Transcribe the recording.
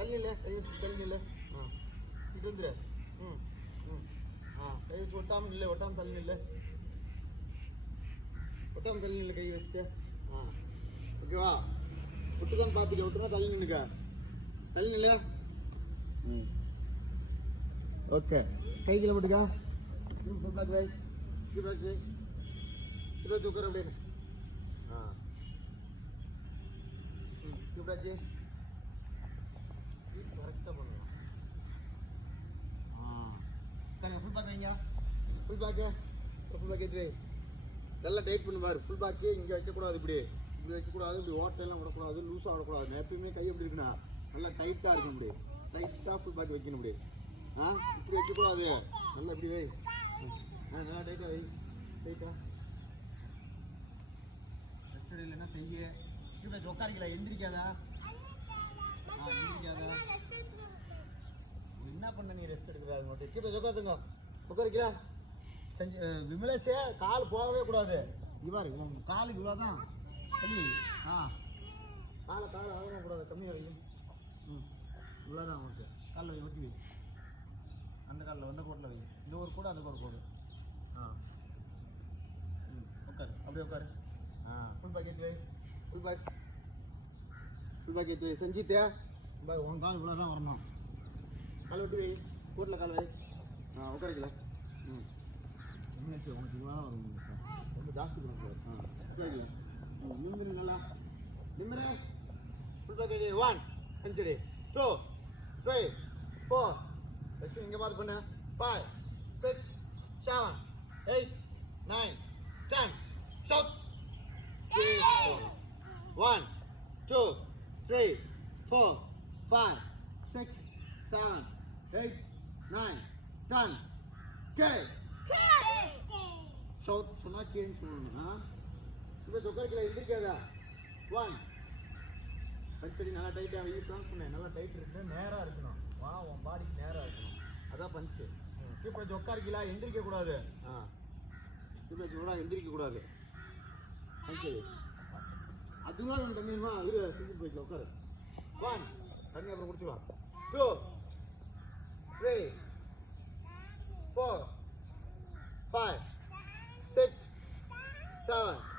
தள்ளி இல்லை கை வச்சு தள்ளி இல்லை இது வந்துரு கை வச்சு ஒட்டாமல் இல்லை ஒட்டாமல் தள்ளி இல்லை ஒட்டாமல் தள்ளி இல்லை கை வச்சுட்டு ஓகேவா ஒட்டுக்கான்னு பார்த்துக்க ஒட்டுனா தள்ளி நின்னுக்க தள்ளி இல்லை ஓகே கை கீழே போட்டுக்கா வை இப்படாச்சு இப்படாச்சு உட்கார அப்படியே இப்படாச்சு கரெக்டாக பண்ணலாம் சரிங்க ஃபுல் பேக் வைங்க ஃபுல் பேக் எடுத்து நல்லா டைட் பண்ணி பாரு ஃபுல் பேக்கு இங்கே வைக்கக்கூடாது இப்படி வைக்கக்கூடாது இப்படி ஓட்டெல்லாம் விடக்கூடாது லூஸாக விடக்கூடாது எப்பயுமே கை எப்படி இருக்குண்ணா நல்லா டைட்டாக இருக்கும் இப்படி டைட்டாக ஃபுல் பேக் வைக்கணும் இப்படி இப்படி வைக்கக்கூடாது நல்லா இப்படி வை நல்லா டைட்டாக வை டைட்டாக ரெஸ்ட் இல்லைன்னா செய்ய இப்படி உட்காரிக்கல எந்திரிக்காதா எந்திரிக்காதா என்ன பண்ண நீ ரெஸ்ட் எடுக்கிறாரு மட்டும் கீழே உட்காந்துங்க உட்காரிக்கல செஞ்சு விமலேஷே கால் போகவே கூடாது இவ்வாறு உங்க காலுக்கு இவ்வளோதான் கம்மி காலை ஆகக்கூடாது கம்மியாக வை இவ்வளோதான் உனக்கு காலில் வை ஒட்டி வை அந்த காலில் அந்த கோட்டில் வை இந்த ஒரு கூட அந்த கோடு போடு உட்காரு அப்படியே உட்காரு ஃபுல் பேக் ஏற்றி வை ஃபுல் பேக் ஏற்றி வை செஞ்சுட்டே உன் கால் இவ்வளோ தான் வரணும் கால் வெட்டி வை கோட்டில் கால் வை உட்காரிக்கல உனக்கு இவ்வளோ தான் வரும் ரொம்ப ஜாஸ்தி பண்ணக்கூடாது உட்காரிக்கல நிம்மரு நல்லா நிம்மரு ஃபுல் பேக் ஏற்றி 1 செஞ்சுரி 2 3 4 ஃபஸ்ட்டு இங்கே பார்த்து பண்ணு 5 6 7 8 9 10 stop 1 2 3 4 5 6 7 8 9 10 Okay. So சொன்னா கேன்னு சொல்லணும் இப்போ உட்காரிக்கல இருக்காதா 1 பஞ்சடி நல்லா டைட்டாக வைக்கணும்னு சொன்னேன் நல்லா டைட் இருக்கு நேராக இருக்கணும் உன் பாடிக்கு நேராக இருக்கணும் அதான் பஞ்சு இப்போ உட்காரிக்கல எந்திரிக்க கூடாது இப்போ கூட எந்திரிக்க கூடாது பஞ்சடி அதுதான் ஒன்று தண்ணியுமா அது செஞ்சு போய்க்கலாம் உட்காரு 1 தண்ணி அப்புறம் குடிச்சுக்கலாம் 2 3 4 5 6 7